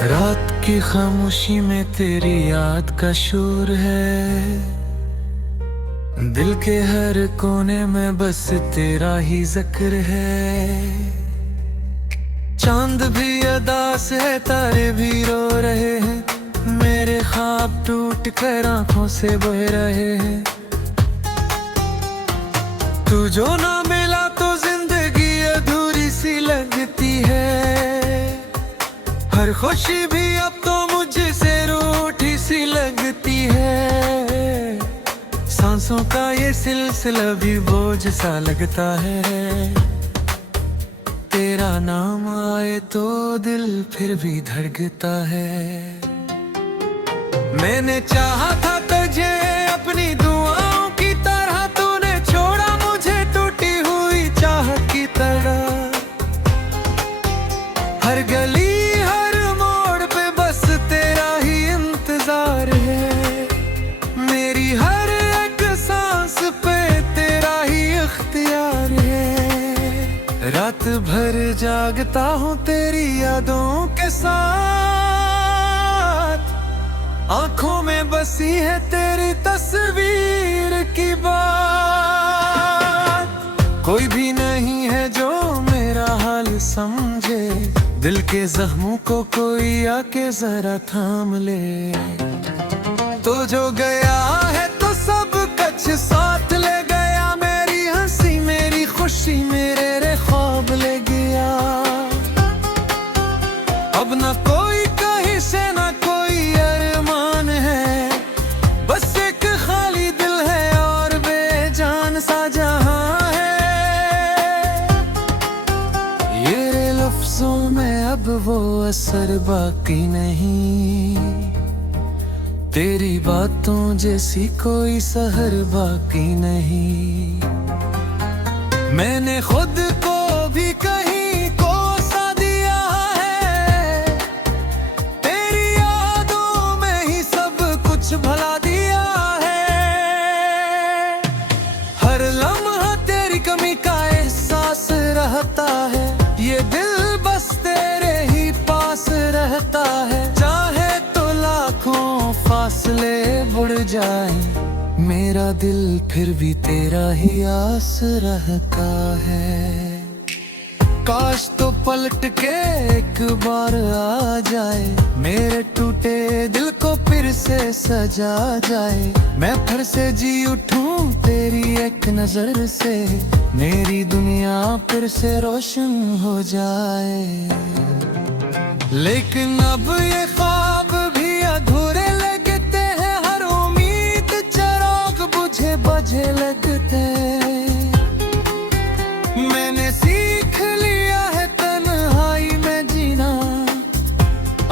रात की खामोशी में तेरी याद का शोर है। दिल के हर कोने में बस तेरा ही जिक्र है। चांद भी अदास है, तारे भी रो रहे हैं। मेरे ख्वाब टूट कर आंखों से बह रहे हैं। तू जो ना मिला तो जिंदगी अधूरी सी लगती है। हर खुशी भी अब तो मुझसे रूठी सी लगती है। सांसों का ये सिलसिला भी बोझ सा लगता है। तेरा नाम आए तो दिल फिर भी धड़कता है। मैंने चाहा था तुझे अपनी दुआओं की तरह, तूने छोड़ा मुझे टूटी हुई चाह की तरह। हर गली मेरी हर एक सांस पे तेरा ही इख्तियार है। रात भर जागता हूँ तेरी यादों के साथ। आंखों में बसी है तेरी तस्वीर की बात। कोई भी नहीं है जो मेरा हाल समझे। दिल के जख्मों को कोई आके जरा थाम ले। तो जो गया है तो सब कुछ साथ ले गया। मेरी हंसी मेरी खुशी मेरे ख्वाब ले गया। अब ना कोई कहीं से ना कोई अरमान है। बस एक खाली दिल है और बेजान सा जहां है। ये लफ्जों में अब वो असर बाकी नहीं। तेरी बातों जैसी कोई सहर बाकी नहीं। मैंने खुद को भी कहीं कोसा दिया है। तेरी यादों में ही सब कुछ भला दिया है। हर लम्हा तेरी कमी का एहसास रहता है। ये दिल बस तेरे ही पास रहता है। चाहे लाखों फासले बुढ़ जाए, मेरा दिल फिर भी तेरा ही आस रहता है। काश तो पलट के एक बार आ जाए। मेरे टूटे दिल को फिर से सजा जाए। मैं फिर से जी उठूं तेरी एक नजर से। मेरी दुनिया फिर से रोशन हो जाए। लेकिन अब ये ख्वाब अधूरे लगते हैं। हर उम्मीद चिराग बुझे बजे लगते। मैंने सीख लिया है तन्हाई में जीना।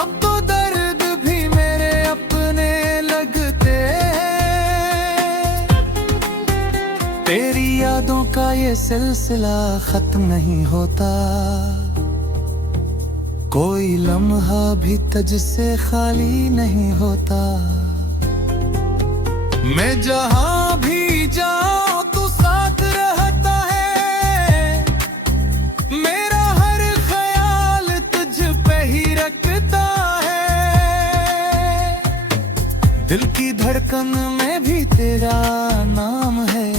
अब तो दर्द भी मेरे अपने लगते हैं। तेरी यादों का ये सिलसिला खत्म नहीं होता। कोई लम्हा भी तुझसे खाली नहीं होता। मैं जहां भी जाऊं तू साथ रहता है। मेरा हर ख्याल तुझ पे ही रखता है। दिल की धड़कन में भी तेरा नाम है।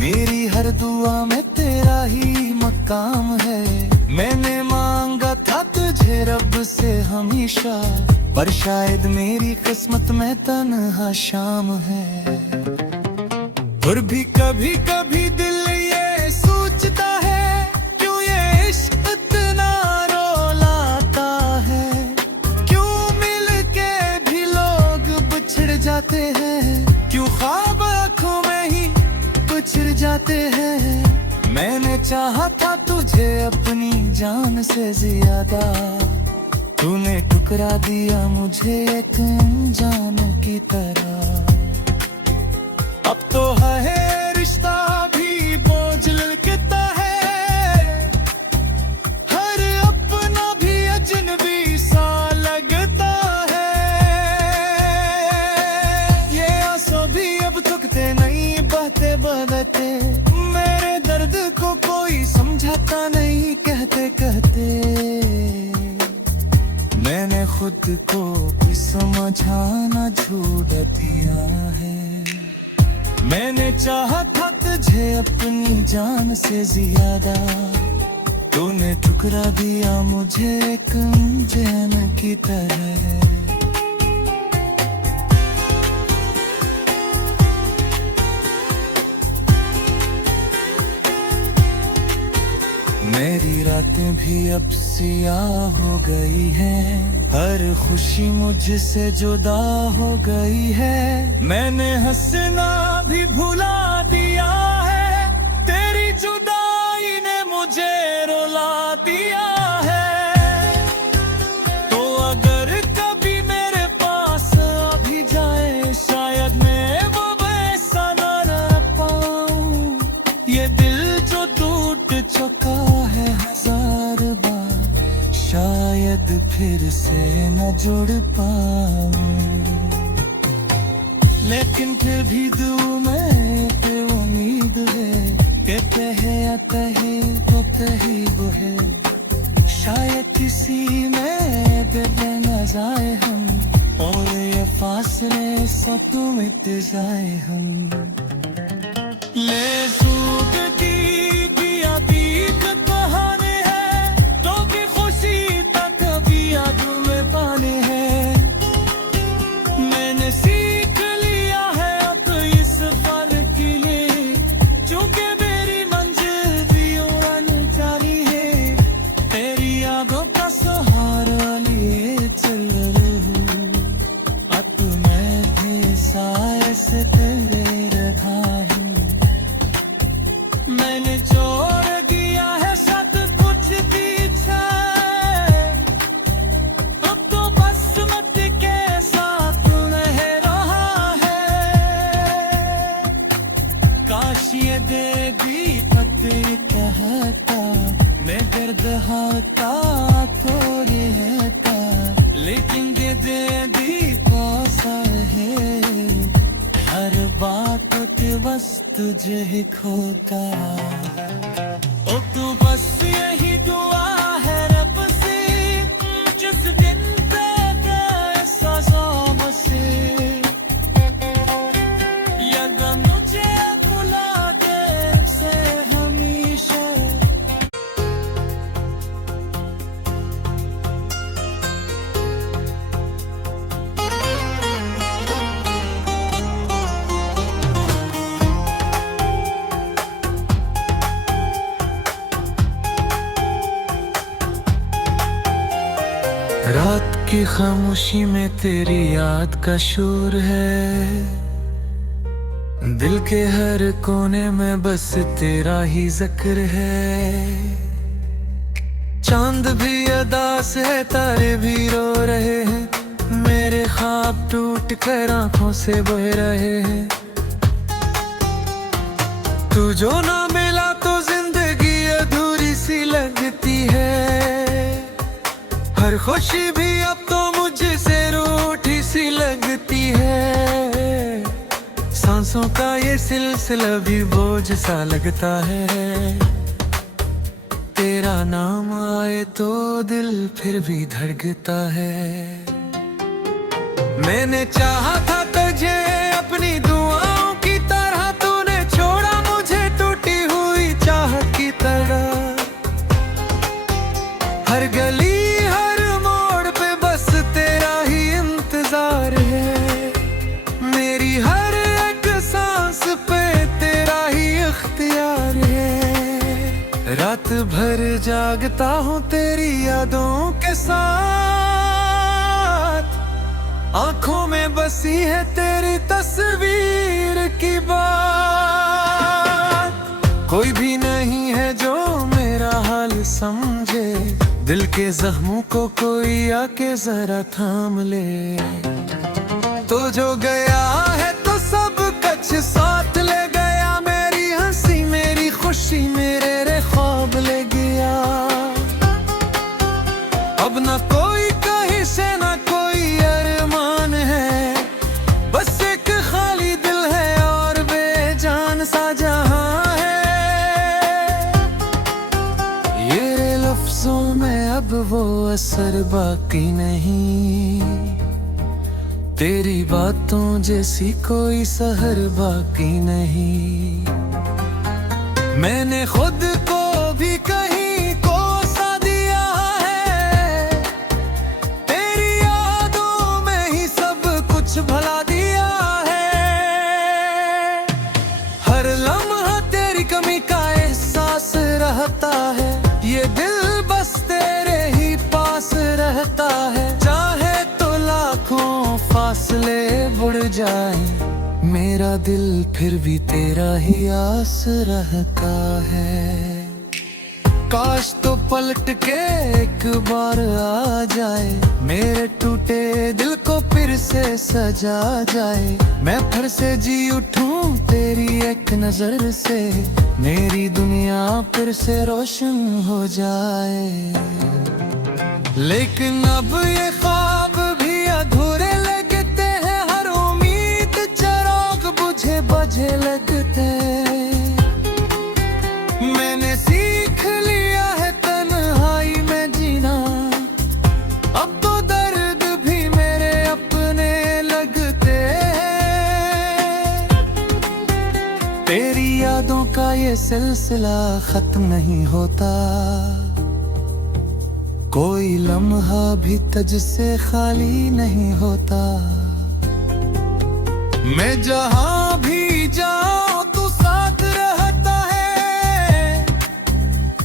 मेरी हर दुआ में तेरा ही मकाम है। मैंने मांगा था तुझे रब से हमेशा, पर शायद मेरी किस्मत में तन्हा शाम है। और भी कभी कभी दिल ये सोचता है, क्यों ये इश्क इतना रुलाता है। क्यों मिल के भी लोग बिछड़ जाते हैं। क्यों ख्वाब आँखों में ही गुजर जाते हैं। मैंने चाहा था तुझे अपनी जान से ज्यादा। तूने ठुकरा दिया मुझे एक अनजान की तरह। अब तो है रिश्ता भी बोझ लगता है। हर अपना भी अजनबी सा लगता है। ये आंसू भी अब थकते नहीं, बहते बहते। मेरे दर्द को कोई समझाता नहीं कहते कहते। मैंने खुद खुद को भी समझाना छोड़ दिया है। मैंने चाहा था तुझे अपनी जान से ज्यादा, तूने ठुकरा दिया मुझे एक अनजान की तरह। मेरी रातें भी अब सियाह हो गई हैं, हर खुशी मुझसे जुदा हो गई है। मैंने हंसना भी भुला दिया है, तेरी जुदाई ने मुझे रुला दिया है। तो अगर कभी मेरे पास आ भी जाए, शायद मैं वो वैसा न रह पाऊं। ये दिल जो टूट चुका है हजार बार, शायद फिर से न जुड़ पाऊं। लेकिन फिर भी दिल में पे उम्मीद है, कहते हैं या कहे तो कहीं वो है। शायद किसी में दे न जाए हम, और ये फासले सब मिट जाए हम। ले सूखती हाथा तो रहता, लेकिन दे दी पासा है। हर बात ते बस तुझे ही खोता, ओ तू बस यही दुआ है रब से, जिस दिन पे ऐसा सौम से या मुझे भुला दे से हमेशा। रात की खामोशी में तेरी याद का शोर है, दिल के हर कोने में बस तेरा ही जिक्र है। चांद भी अदास है, तारे भी रो रहे हैं, मेरे ख्वाब टूट कर आंखों से बह रहे हैं। तू जो ना मिला तो जिंदगी अधूरी सी लगती है, हर खुशी भी अब तो मुझसे रूठी सी लगती है। सांसों का ये सिलसिला भी बोझ सा लगता है, तेरा नाम आए तो दिल फिर भी धड़कता है। मैंने चाहा था तुझे अपनी दुआओं की तरह, तूने छोड़ा मुझे टूटी हुई चाह की तरह। हर गली रात भर जागता हूँ तेरी यादों के साथ, आंखों में बसी है तेरी तस्वीर की बात। कोई भी नहीं है जो मेरा हाल समझे, दिल के जख्मों को कोई आके जरा थाम ले। तो जो गया है तो सब कुछ साथ ले गया, मेरी हंसी मेरी खुशी मेरे ख्वाब ले गया। अब ना कोई कहीं से ना कोई अरमान है, बस एक खाली दिल है और बेजान सा जहां है। ये लफ्जों में अब वो असर बाकी नहीं, तेरी बातों जैसी कोई सहर बाकी नहीं। मैंने खुद को भी कहीं कोसा दिया है, तेरी यादों में ही सब कुछ भला दिया है। हर लम्हा तेरी कमी का एहसास रहता है, ये दिल बस तेरे ही पास रहता है। चाहे तो लाखों फासले बुढ़ जाए, मेरा दिल फिर भी तेरा ही आस रहता है। काश तो पलट के एक बार आ जाए, मेरे टूटे दिल को फिर से सजा जाए। मैं फिर से जी उठूं तेरी एक नजर से, मेरी दुनिया फिर से रोशन हो जाए। लेकिन अब ये ख्वाब भी अधूरे लगते हैं, हर उम्मीद चिराग बुझे बजे लगते। मैंने सीख लिया है तन्हाई में जीना, अब तो दर्द भी मेरे अपने लगते। तेरी यादों का ये सिलसिला खत्म नहीं होता, कोई लम्हा भी तुझ से खाली नहीं होता। मैं जहां भी जाऊं तू साथ रहता है,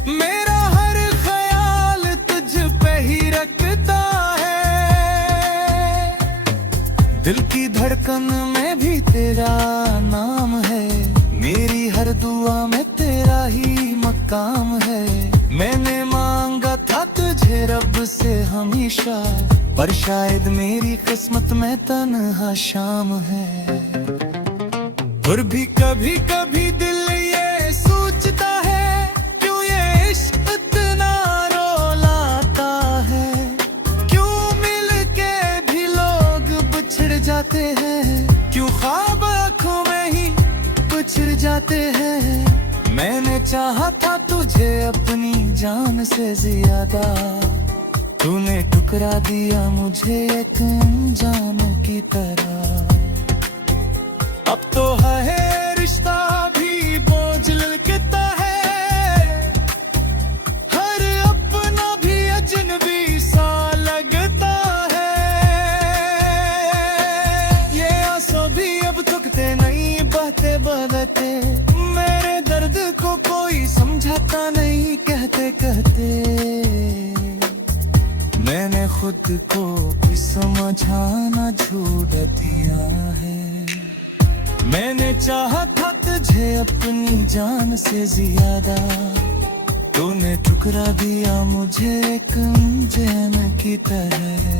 मेरा हर ख्याल तुझ पे ही रखता है। दिल की धड़कन में भी तेरा नाम है, मेरी हर दुआ में तेरा ही मकाम है। मैंने मांगा था तुझे रब से हमेशा, पर शायद मेरी किस्मत में तन्हा शाम है। और भी कभी कभी दिल ये सोचता है, क्यों ये इश्क इतना रुलाता है। क्यों मिल के भी लोग बिछड़ जाते हैं, क्यों ख्वाब आँखों में ही बिछड़ जाते हैं। मैंने चाहा था तुझे अपनी जान से ज्यादा, तूने ठुकरा दिया मुझे एक अनजानों की तरह। अब तो है रिश्ता भी बोझ लगता है, हर अपना भी अजनबी सा लगता है। ये आंसू भी अब थकते नहीं, बहते बहते। मेरे दर्द को कोई समझाता नहीं, कहते कहते मैंने खुद को भी समझाना छोड़ दिया है। मैंने चाहा था तुझे अपनी जान से ज्यादा, तूने ठुकरा दिया मुझे एक अनजान की तरह।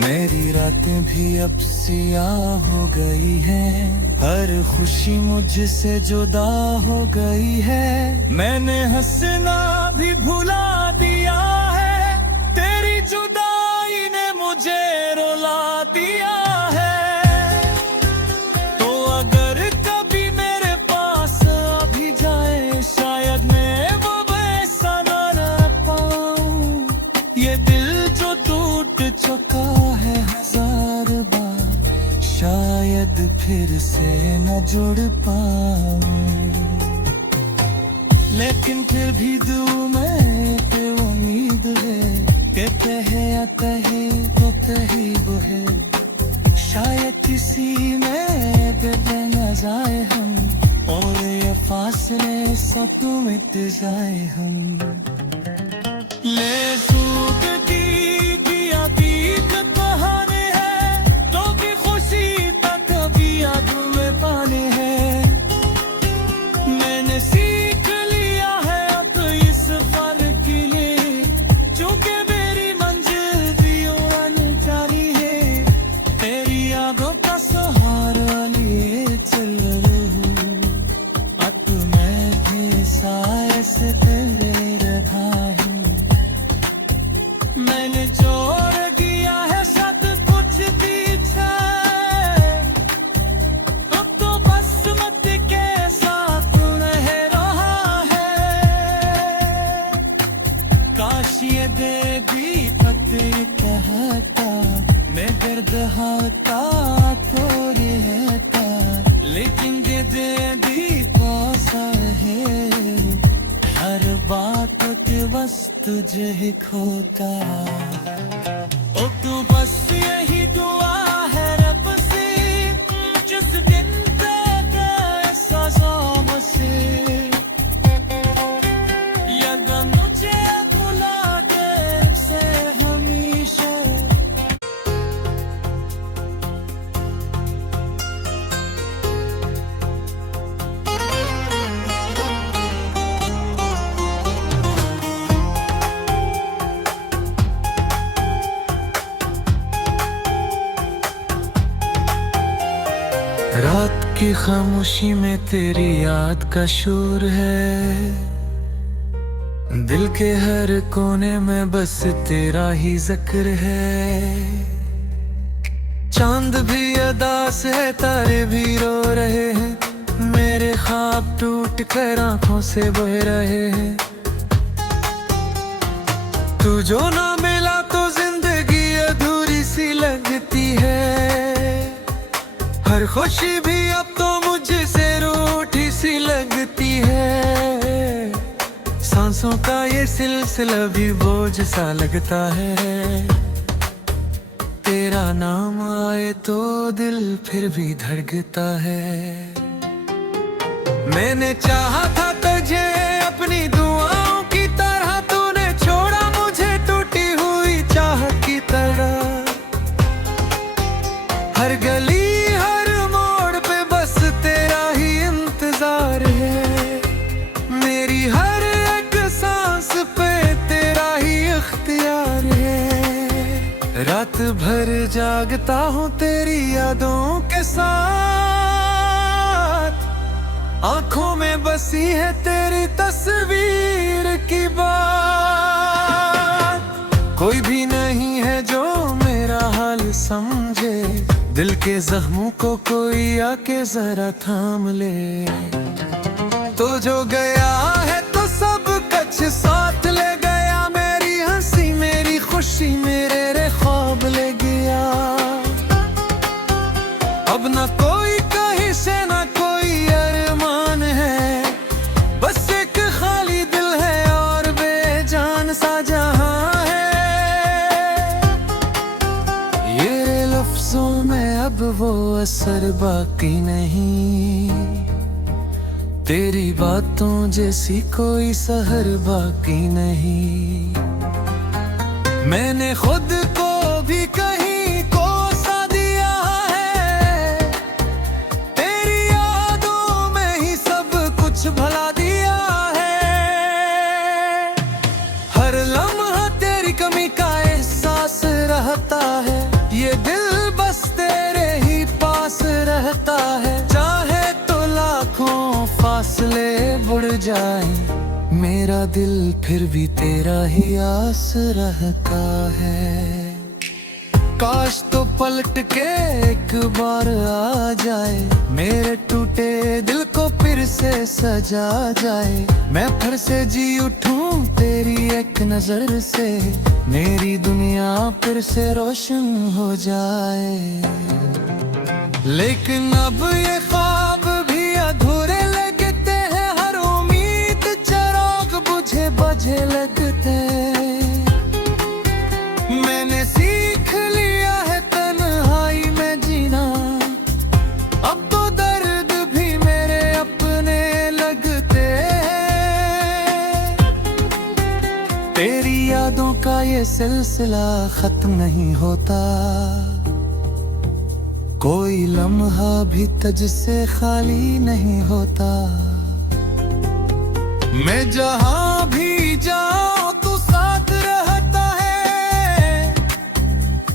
मेरी रातें भी अब सियाह हो गई हैं, हर खुशी मुझसे जुदा हो गई है। मैंने हंसना भी भुला दिया है, तेरी जुदाई ने मुझे रुला दिया है। तो अगर कभी मेरे पास अभी जाए, शायद मैं वो वैसा न रह पाऊं। ये दिल जो टूट चुका है हजार बार, शायद फिर से न जुड़ पाऊं। लेकिन फिर भी दिल में पे उम्मीद है, कहते हैं आता है तो कहीं वो है। शायद किसी में बेबना जाए हम, और ये फासले सब मिट जाए हम। ले सूखती दिया बीत बहाने हैं, तो भी खुशी तक भी याद में पाने हैं। मैंने सीख लिया है अब इस फर्क के लिए, चूंकि मेरी मंजिल भी अनजानी है। तेरी यादों का सहारा लिए चल रहूं, अब मैं भी साए से तेरे रहा हूँ। तुझे ही खोता। ओ तू बस यही दुआ है रब से, जिस दिन तेरे एहसासों से या मुझे भुला दे से हमेशा। रात की खामोशी में तेरी याद का शोर है, दिल के हर कोने में बस तेरा ही जिक्र है। चांद भी अदास है, तारे भी रो रहे हैं, मेरे ख्वाब टूट कर आंखों से बह रहे हैं। तू जो ना मिला तो जिंदगी अधूरी सी लगती है, हर खुशी भी अब तो मुझसे रूठी सी लगती है। सांसों का ये सिलसिला भी बोझ सा लगता है, तेरा नाम आए तो दिल फिर भी धड़कता है। मैंने चाहा था तुझे अपनी दुआओं की तरह, तूने छोड़ा मुझे टूटी हुई चाह की तरह। हर गली मेरी हर एक सांस पे तेरा ही इख्तियार है। रात भर जागता हूँ तेरी यादों के साथ, आंखों में बसी है तेरी तस्वीर की बात। कोई भी नहीं है जो मेरा हाल समझे, दिल के जख्मों को कोई आके जरा थाम ले। तो जो गया है तो सब कुछ साथ ले गया, मेरी हंसी मेरी खुशी मेरे रे ख्वाब ले गया। अब न कोई कहीं से न कोई अरमान है, बस एक खाली दिल है और बेजान सा जहां है। ये लफ्जों में अब वो असर बाकी नहीं, तेरी बातों जैसी कोई सहर बाकी नहीं। मैंने खुद को भी कहीं कोसा दिया है, तेरी यादों में ही सब कुछ भला दिया है। हर लम्हा तेरी कमी का एहसास रहता है, ये दिल बस तेरे ही पास रहता है। चाहे तो लाखों फासले बढ़ जाए, मेरा दिल फिर भी तेरा ही आस रहता है। काश तो पलट के एक बार आ जाए, मेरे टूटे दिल को फिर से सजा जाए। मैं फिर से जी उठूं तेरी एक नजर से, मेरी दुनिया फिर से रोशन हो जाए। लेकिन अब ये ख्वाब भी अधूरे लगते हैं, हर उम्मीद चिराग बुझे बजे लगते। मैंने सीख लिया है तन्हाई में जीना, अब तो दर्द भी मेरे अपने लगते। तेरी यादों का ये सिलसिला खत्म नहीं होता, कोई लम्हा भी तुझसे खाली नहीं होता। मैं जहां भी जाऊं तू साथ रहता है,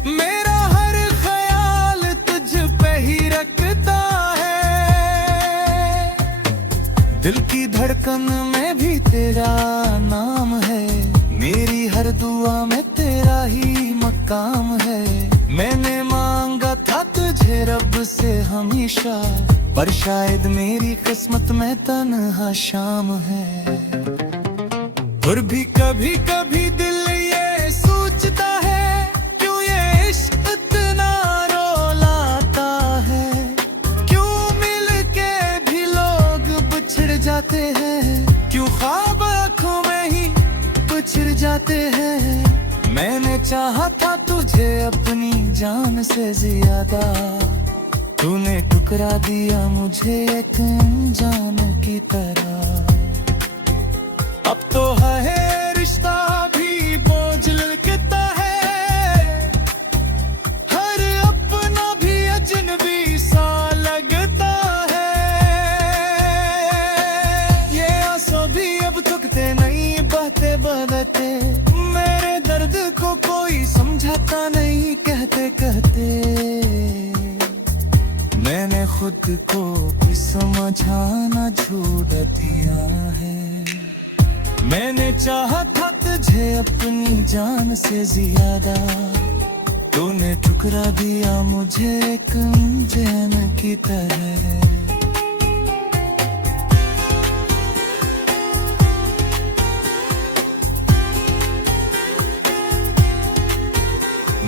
मेरा हर ख्याल तुझ पे ही रखता है। दिल की धड़कन में भी तेरा नाम है, मेरी हर दुआ में तेरा ही मकाम है। मैंने मांगा था तुझे रब से हमेशा, पर शायद मेरी किस्मत में तन्हा शाम है। और भी कभी कभी दिल ये सोचता है, क्यों ये इश्क इतना रोलाता है। क्यों मिल के भी लोग बिछड़ जाते हैं, क्यों ख्वाब आँखों में ही कुछ बिछड़ जाते हैं। मैंने चाहा था तुझे अपनी जान से ज्यादा, तूने ठुकरा दिया मुझे एक अनजान की तरह। अब तो है रिश्ता भी बोझ लगता है, हर अपना भी अजनबी सा लगता है। ये आंसू भी अब थकते नहीं, बहते बहते मेरे दर्द को कोई समझाता नहीं। कहते कहते मैंने खुद को भी समझाना छोड़ दिया है। मैंने चाहा था तुझे अपनी जान से ज्यादा, तूने ठुकरा दिया मुझे एक अनजान की तरह।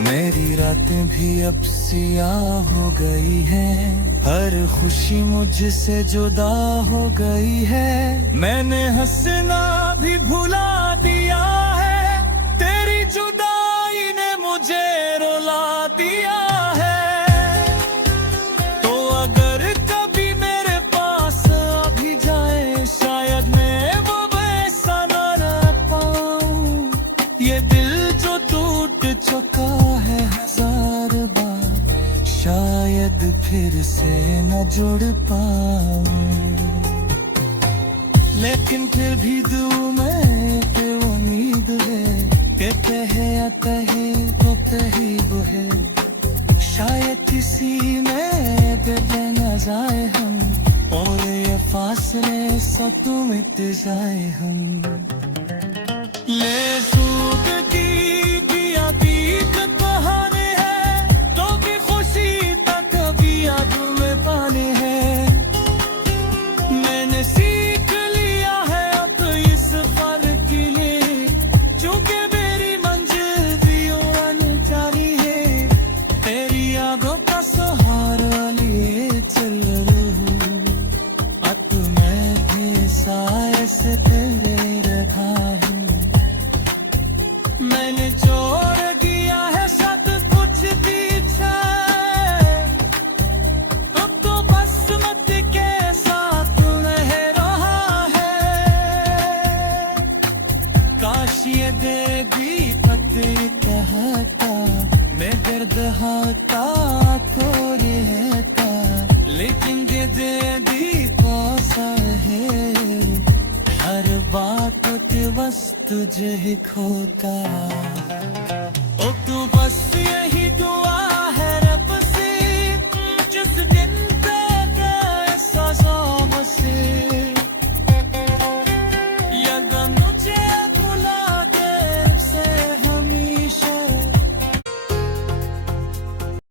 मेरी रातें भी अब सियाह हो गई हैं, हर खुशी मुझसे जुदा हो गई है। मैंने हंसना भी भुला दिया है, तेरी जुदाई ने मुझे रुला दिया है। तो अगर कभी मेरे पास अभी जाए, शायद मैं वो वैसा न रह पाऊं। ये दिल जो टूट चुका है हजार बार, शायद फिर से न जुड़ पाऊं। लेकिन फिर भी दिल में पे उम्मीद है कि कहे या कहे तो करीब है। शायद किसी में न जाए हम, और ये फासले सब मिट जाए हम। ले सूख की दिया तीख बहाने हैं, तो भी खुशी तक भी याद में पाने हैं। मैंने सीख लिया है अब इस फर्क के लिए, चूंकि मेरी मंजिल भी अनजानी है। तेरी यादों का सहारा लिए चल रहूं, अब मैं भी साए से तेरे रहा हूँ। मैंने छोड़ दिया है सब कुछ पीछे, अब तो बस मत के साथ रह रहा है। काश ये देगी पते कहता, मैं दर्द हाथा तो रहता। लेकिन दे दी पासा है, हर बात बस तुझे ही खोता।